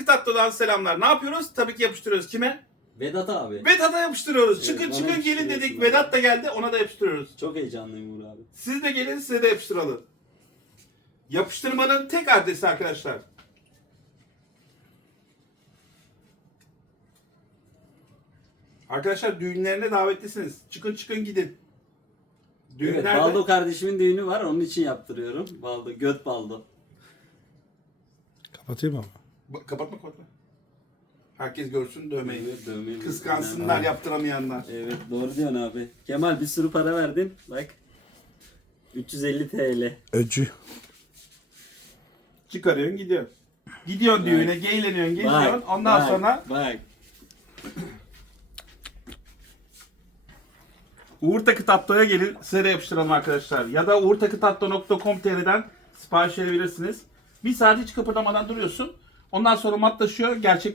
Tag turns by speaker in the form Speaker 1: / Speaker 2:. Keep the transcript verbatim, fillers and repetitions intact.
Speaker 1: Kıtatlı'dan selamlar. Ne yapıyoruz? Tabii ki yapıştırıyoruz. Kime?
Speaker 2: Vedat abi.
Speaker 1: Vedat'a yapıştırıyoruz.
Speaker 2: Evet,
Speaker 1: çıkın
Speaker 2: bana
Speaker 1: çıkın gelin
Speaker 2: yapıştırıyorsun
Speaker 1: dedik.
Speaker 2: abi.
Speaker 1: Vedat da geldi. Ona da yapıştırıyoruz.
Speaker 2: Çok heyecanlıyım Uğur abi.
Speaker 1: Siz de gelin, size de yapıştıralım. Yapıştırmanın tek adresi arkadaşlar. Arkadaşlar düğünlerine davetlisiniz. Çıkın çıkın gidin.
Speaker 2: Evet,
Speaker 1: Düğünlerde...
Speaker 2: Baldo kardeşimin düğünü var, onun için yaptırıyorum. Baldo, göt baldo.
Speaker 3: Kapatayım ama.
Speaker 1: Ba- kapatma kapatma. Herkes görsün dövmeyi.
Speaker 2: Evet, dövmeyi-
Speaker 1: Kıskansınlar
Speaker 2: Evet.
Speaker 1: yaptıramayanlar.
Speaker 2: Evet, doğru diyorsun abi. Kemal bir sürü para verdin. Bak. üç yüz elli TL.
Speaker 3: Öcü.
Speaker 1: Çıkarıyorsun gidiyorsun. Gidiyorsun
Speaker 2: Bak.
Speaker 1: düğüne, eğleniyorsun, geziyorsun. Ondan
Speaker 2: bak,
Speaker 1: sonra
Speaker 2: Bak.
Speaker 1: Uğur Takı Tatlı'ya gelin, size de yapıştıralım arkadaşlar. Ya da uğurtakıtatlı nokta com nokta tr'den sipariş verebilirsiniz. Bir saat hiç kıpırdamadan duruyorsun. Ondan sonra matlaşıyor. Gerçek